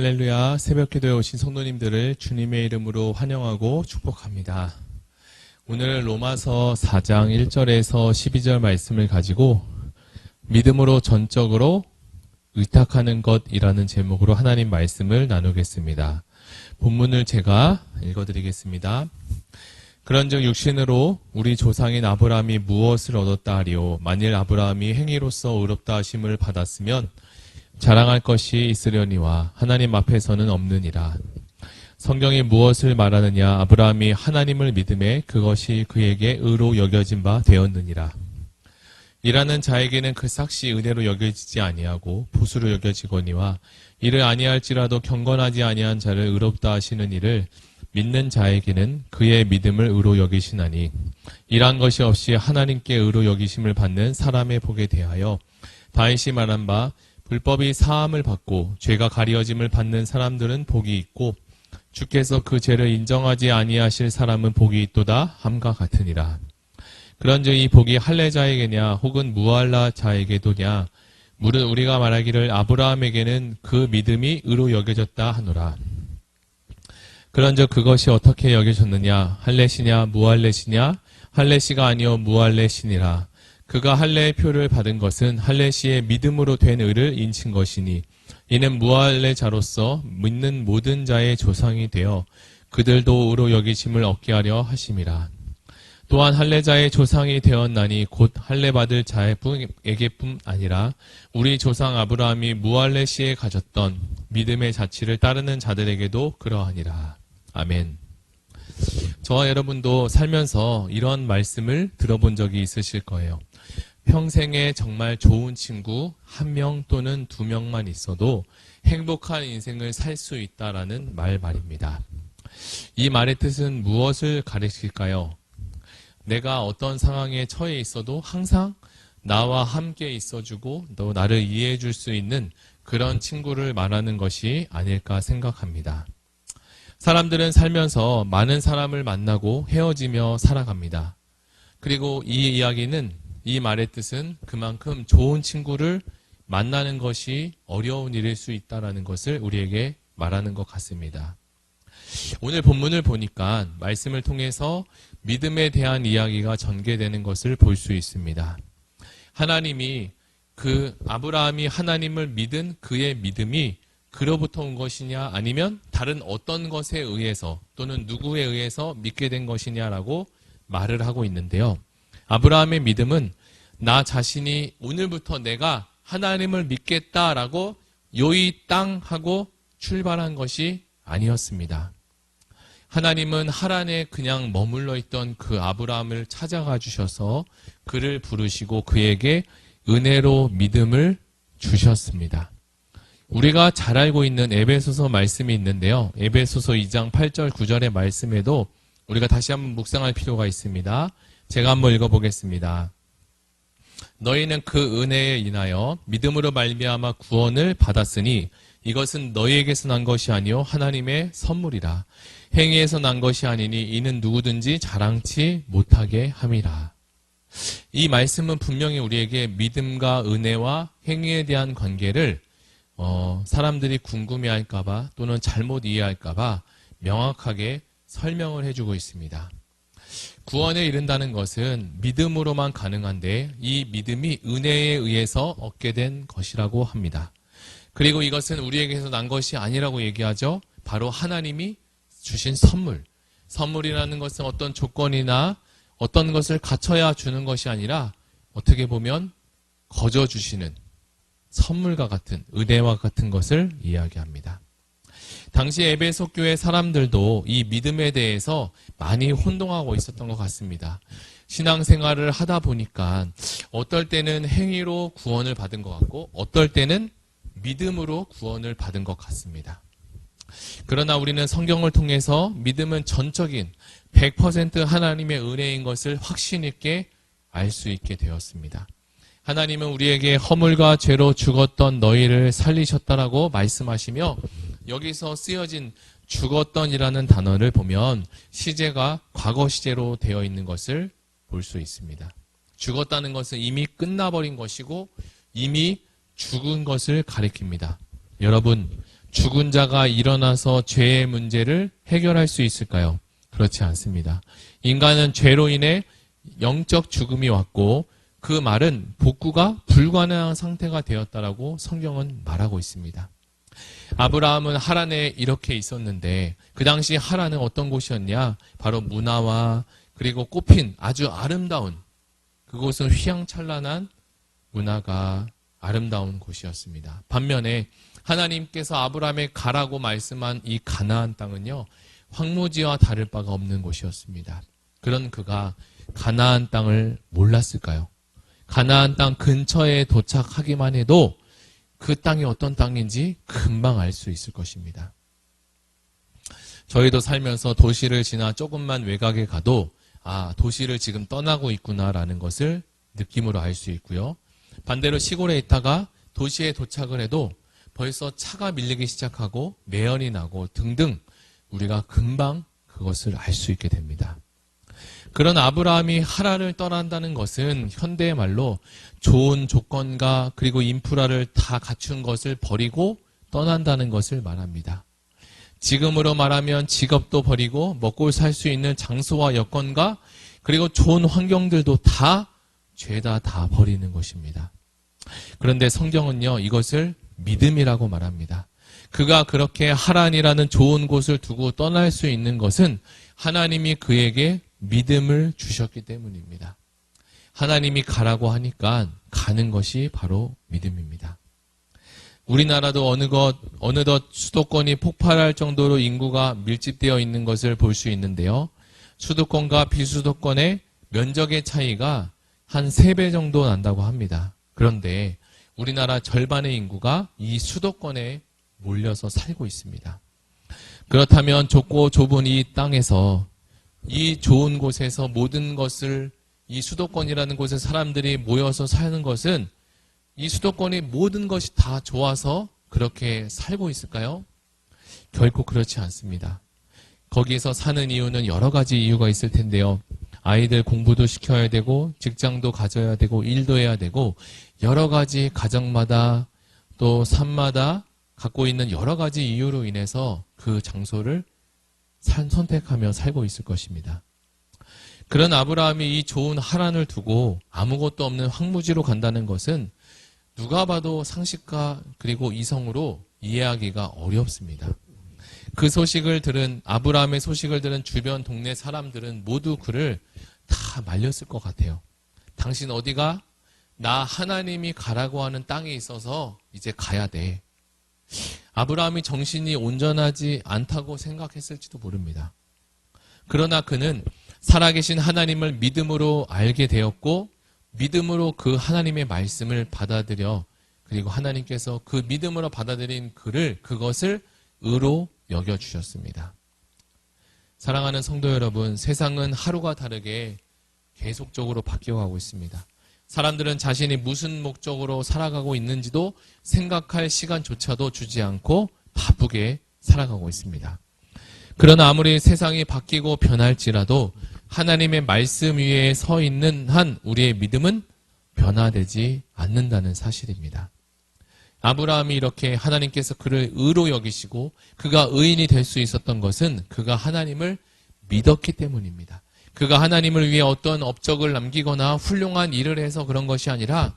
할렐루야. 새벽기도에 오신 성도님들을 주님의 이름으로 환영하고 축복합니다. 오늘 로마서 4장 1절에서 12절 말씀을 가지고 믿음으로 전적으로 의탁하는 것이라는 제목으로 하나님 말씀을 나누겠습니다. 본문을 제가 읽어드리겠습니다. 그런즉 육신으로 우리 조상인 아브라함이 무엇을 얻었다 하리요. 만일 아브라함이 행위로서 의롭다 하심을 받았으면 자랑할 것이 있으려니와 하나님 앞에서는 없느니라. 성경이 무엇을 말하느냐. 아브라함이 하나님을 믿음에 그것이 그에게 의로 여겨진 바 되었느니라. 일하는 자에게는 그 삭시 은혜로 여겨지지 아니하고 보수로 여겨지거니와 이를 아니할지라도 경건하지 아니한 자를 의롭다 하시는 이를 믿는 자에게는 그의 믿음을 의로 여기시나니 일한 것이 없이 하나님께 의로 여기심을 받는 사람의 복에 대하여 다윗이 말한 바 불법이 사함을 받고 죄가 가리어짐을 받는 사람들은 복이 있고 주께서 그 죄를 인정하지 아니하실 사람은 복이 있도다 함과 같으니라. 그런즉 이 복이 할례자에게냐 혹은 무할라자에게도냐 물은 우리가 말하기를 아브라함에게는 그 믿음이 의로 여겨졌다 하노라. 그런즉 그것이 어떻게 여겨졌느냐. 할례시냐 무할례시냐. 할례시가 아니요 무할례시니라. 그가 할례의 표를 받은 것은 할례시의 믿음으로 된 의를 인친 것이니 이는 무할례자로서 믿는 모든 자의 조상이 되어 그들도 의로 여기심을 얻게 하려 하심이라. 또한 할례자의 조상이 되었나니 곧 할례 받을 자에게뿐 아니라 우리 조상 아브라함이 무할례시에 가졌던 믿음의 자취를 따르는 자들에게도 그러하니라. 아멘. 저와 여러분도 살면서 이런 말씀을 들어본 적이 있으실 거예요. 평생에 정말 좋은 친구 1명 또는 2명만 있어도 행복한 인생을 살 수 있다라는 말입니다. 이 말의 뜻은 무엇을 가리킬까요? 내가 어떤 상황에 처해 있어도 항상 나와 함께 있어주고 또 나를 이해해 줄 수 있는 그런 친구를 말하는 것이 아닐까 생각합니다. 사람들은 살면서 많은 사람을 만나고 헤어지며 살아갑니다. 그리고 이 말의 뜻은 그만큼 좋은 친구를 만나는 것이 어려운 일일 수 있다는 것을 우리에게 말하는 것 같습니다. 오늘 본문을 보니까 말씀을 통해서 믿음에 대한 이야기가 전개되는 것을 볼 수 있습니다. 하나님이 아브라함이 하나님을 믿은 그의 믿음이 그로부터 온 것이냐 아니면 다른 어떤 것에 의해서 또는 누구에 의해서 믿게 된 것이냐라고 말을 하고 있는데요. 아브라함의 믿음은 나 자신이 오늘부터 내가 하나님을 믿겠다라고 요이 땅 하고 출발한 것이 아니었습니다. 하나님은 하란에 그냥 머물러 있던 그 아브라함을 찾아가 주셔서 그를 부르시고 그에게 은혜로 믿음을 주셨습니다. 우리가 잘 알고 있는 에베소서 말씀이 있는데요. 에베소서 2장 8절 9절의 말씀에도 우리가 다시 한번 묵상할 필요가 있습니다. 제가 한번 읽어보겠습니다. 너희는 그 은혜에 인하여 믿음으로 말미암아 구원을 받았으니 이것은 너희에게서 난 것이 아니요 하나님의 선물이라. 행위에서 난 것이 아니니 이는 누구든지 자랑치 못하게 함이라. 이 말씀은 분명히 우리에게 믿음과 은혜와 행위에 대한 관계를 사람들이 궁금해할까봐 또는 잘못 이해할까봐 명확하게 설명을 해주고 있습니다. 구원에 이른다는 것은 믿음으로만 가능한데 이 믿음이 은혜에 의해서 얻게 된 것이라고 합니다. 그리고 이것은 우리에게서 난 것이 아니라고 얘기하죠. 바로 하나님이 주신 선물. 선물이라는 것은 어떤 조건이나 어떤 것을 갖춰야 주는 것이 아니라 어떻게 보면 거저 주시는 선물과 같은 은혜와 같은 것을 이야기합니다. 당시 에베소 교회 사람들도 이 믿음에 대해서 많이 혼동하고 있었던 것 같습니다. 신앙생활을 하다 보니까 어떨 때는 행위로 구원을 받은 것 같고 어떨 때는 믿음으로 구원을 받은 것 같습니다. 그러나 우리는 성경을 통해서 믿음은 전적인 100% 하나님의 은혜인 것을 확신 있게 알 수 있게 되었습니다. 하나님은 우리에게 허물과 죄로 죽었던 너희를 살리셨다라고 말씀하시며 여기서 쓰여진 죽었던이라는 단어를 보면 시제가 과거 시제로 되어 있는 것을 볼 수 있습니다. 죽었다는 것은 이미 끝나버린 것이고 이미 죽은 것을 가리킵니다. 여러분, 죽은 자가 일어나서 죄의 문제를 해결할 수 있을까요? 그렇지 않습니다. 인간은 죄로 인해 영적 죽음이 왔고 그 말은 복구가 불가능한 상태가 되었다라고 성경은 말하고 있습니다. 아브라함은 하란에 이렇게 있었는데 그 당시 하란은 어떤 곳이었냐? 바로 문화와 그리고 꽃핀 아주 아름다운 그곳은 휘황찬란한 문화가 아름다운 곳이었습니다. 반면에 하나님께서 아브라함에 가라고 말씀한 이 가나안 땅은요. 황무지와 다를 바가 없는 곳이었습니다. 그런 그가 가나안 땅을 몰랐을까요? 가나안 땅 근처에 도착하기만 해도 그 땅이 어떤 땅인지 금방 알 수 있을 것입니다. 저희도 살면서 도시를 지나 조금만 외곽에 가도 도시를 지금 떠나고 있구나라는 것을 느낌으로 알 수 있고요. 반대로 시골에 있다가 도시에 도착을 해도 벌써 차가 밀리기 시작하고 매연이 나고 등등 우리가 금방 그것을 알 수 있게 됩니다. 그런 아브라함이 하란을 떠난다는 것은 현대의 말로 좋은 조건과 그리고 인프라를 다 갖춘 것을 버리고 떠난다는 것을 말합니다. 지금으로 말하면 직업도 버리고 먹고 살 수 있는 장소와 여건과 그리고 좋은 환경들도 다 죄다 다 버리는 것입니다. 그런데 성경은요, 이것을 믿음이라고 말합니다. 그가 그렇게 하란이라는 좋은 곳을 두고 떠날 수 있는 것은 하나님이 그에게 믿음을 주셨기 때문입니다. 하나님이 가라고 하니까 가는 것이 바로 믿음입니다. 우리나라도 어느덧 수도권이 폭발할 정도로 인구가 밀집되어 있는 것을 볼 수 있는데요. 수도권과 비수도권의 면적의 차이가 한 3배 정도 난다고 합니다. 그런데 우리나라 절반의 인구가 이 수도권에 몰려서 살고 있습니다. 그렇다면 좁고 좁은 이 땅에서 이 좋은 곳에서 모든 것을 이 수도권이라는 곳에 사람들이 모여서 사는 것은 이 수도권의 모든 것이 다 좋아서 그렇게 살고 있을까요? 결코 그렇지 않습니다. 거기서 사는 이유는 여러 가지 이유가 있을 텐데요. 아이들 공부도 시켜야 되고 직장도 가져야 되고 일도 해야 되고 여러 가지 가정마다 또 삶마다 갖고 있는 여러 가지 이유로 인해서 그 장소를 선택하며 살고 있을 것입니다. 그런 아브라함이 이 좋은 하란을 두고 아무것도 없는 황무지로 간다는 것은 누가 봐도 상식과 그리고 이성으로 이해하기가 어렵습니다. 그 소식을 들은 아브라함의 소식을 들은 주변 동네 사람들은 모두 그를 다 말렸을 것 같아요. 당신 어디가? 나 하나님이 가라고 하는 땅에 있어서 이제 가야 돼. 아브라함이 정신이 온전하지 않다고 생각했을지도 모릅니다. 그러나 그는 살아계신 하나님을 믿음으로 알게 되었고 믿음으로 그 하나님의 말씀을 받아들여 그리고 하나님께서 그 믿음으로 받아들인 그것을 의로 여겨주셨습니다. 사랑하는 성도 여러분, 세상은 하루가 다르게 계속적으로 바뀌어가고 있습니다. 사람들은 자신이 무슨 목적으로 살아가고 있는지도 생각할 시간조차도 주지 않고 바쁘게 살아가고 있습니다. 그러나 아무리 세상이 바뀌고 변할지라도 하나님의 말씀 위에 서 있는 한 우리의 믿음은 변화되지 않는다는 사실입니다. 아브라함이 이렇게 하나님께서 그를 의로 여기시고 그가 의인이 될 수 있었던 것은 그가 하나님을 믿었기 때문입니다. 그가 하나님을 위해 어떤 업적을 남기거나 훌륭한 일을 해서 그런 것이 아니라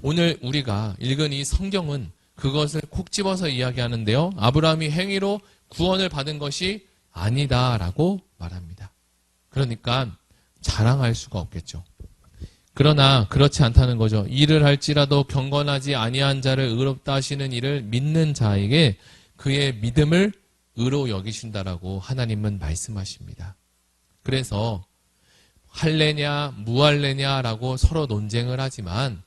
오늘 우리가 읽은 이 성경은 그것을 콕 집어서 이야기하는데요. 아브라함이 행위로 구원을 받은 것이 아니다라고 말합니다. 그러니까 자랑할 수가 없겠죠. 그러나 그렇지 않다는 거죠. 일을 할지라도 경건하지 아니한 자를 의롭다 하시는 이를 믿는 자에게 그의 믿음을 의로 여기신다라고 하나님은 말씀하십니다. 그래서 할래냐 무할래냐라고 서로 논쟁을 하지만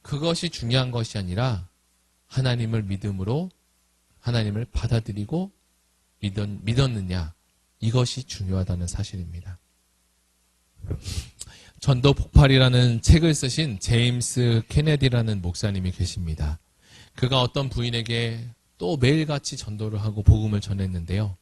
그것이 중요한 것이 아니라 하나님을 믿음으로 하나님을 받아들이고 믿었느냐, 이것이 중요하다는 사실입니다. 전도 폭발이라는 책을 쓰신 제임스 케네디라는 목사님이 계십니다. 그가 어떤 부인에게 또 매일같이 전도를 하고 복음을 전했는데요.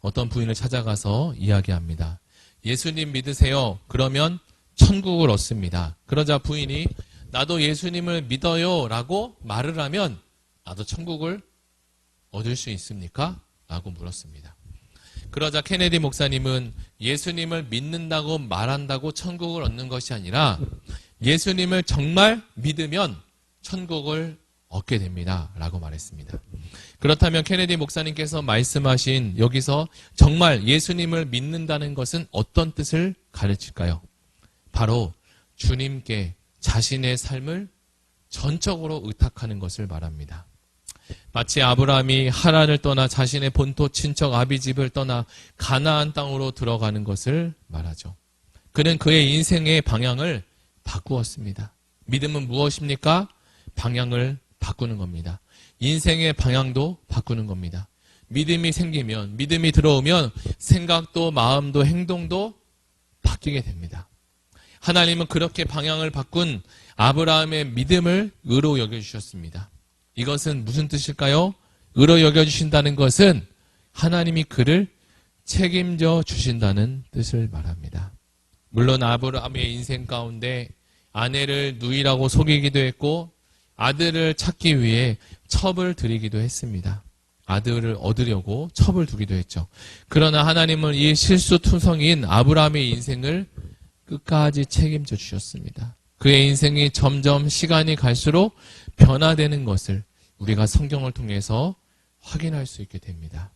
어떤 부인을 찾아가서 이야기합니다. 예수님 믿으세요. 그러면 천국을 얻습니다. 그러자 부인이 나도 예수님을 믿어요 라고 말을 하면 나도 천국을 얻을 수 있습니까? 라고 물었습니다. 그러자 케네디 목사님은 예수님을 믿는다고 말한다고 천국을 얻는 것이 아니라 예수님을 정말 믿으면 천국을 얻게 됩니다. 라고 말했습니다. 그렇다면 케네디 목사님께서 말씀하신 여기서 정말 예수님을 믿는다는 것은 어떤 뜻을 가르칠까요? 바로 주님께 자신의 삶을 전적으로 의탁하는 것을 말합니다. 마치 아브라함이 하란을 떠나 자신의 본토 친척 아비집을 떠나 가나안 땅으로 들어가는 것을 말하죠. 그는 그의 인생의 방향을 바꾸었습니다. 믿음은 무엇입니까? 방향을 바꾸는 겁니다. 인생의 방향도 바꾸는 겁니다. 믿음이 생기면, 믿음이 들어오면 생각도 마음도 행동도 바뀌게 됩니다. 하나님은 그렇게 방향을 바꾼 아브라함의 믿음을 의로 여겨주셨습니다. 이것은 무슨 뜻일까요? 의로 여겨주신다는 것은 하나님이 그를 책임져 주신다는 뜻을 말합니다. 물론 아브라함의 인생 가운데 아내를 누이라고 속이기도 했고 아들을 찾기 위해 첩을 들이기도 했습니다. 아들을 얻으려고 첩을 두기도 했죠. 그러나 하나님은 이 실수투성이인 아브라함의 인생을 끝까지 책임져 주셨습니다. 그의 인생이 점점 시간이 갈수록 변화되는 것을 우리가 성경을 통해서 확인할 수 있게 됩니다.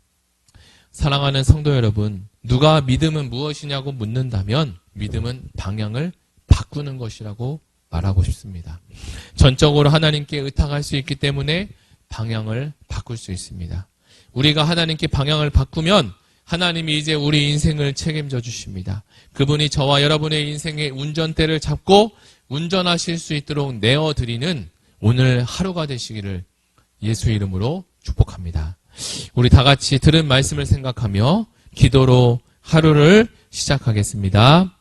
사랑하는 성도 여러분, 누가 믿음은 무엇이냐고 묻는다면 믿음은 방향을 바꾸는 것이라고 말하고 싶습니다. 전적으로 하나님께 의탁할 수 있기 때문에 방향을 바꿀 수 있습니다. 우리가 하나님께 방향을 바꾸면 하나님이 이제 우리 인생을 책임져 주십니다. 그분이 저와 여러분의 인생의 운전대를 잡고 운전하실 수 있도록 내어드리는 오늘 하루가 되시기를 예수 이름으로 축복합니다. 우리 다 같이 들은 말씀을 생각하며 기도로 하루를 시작하겠습니다.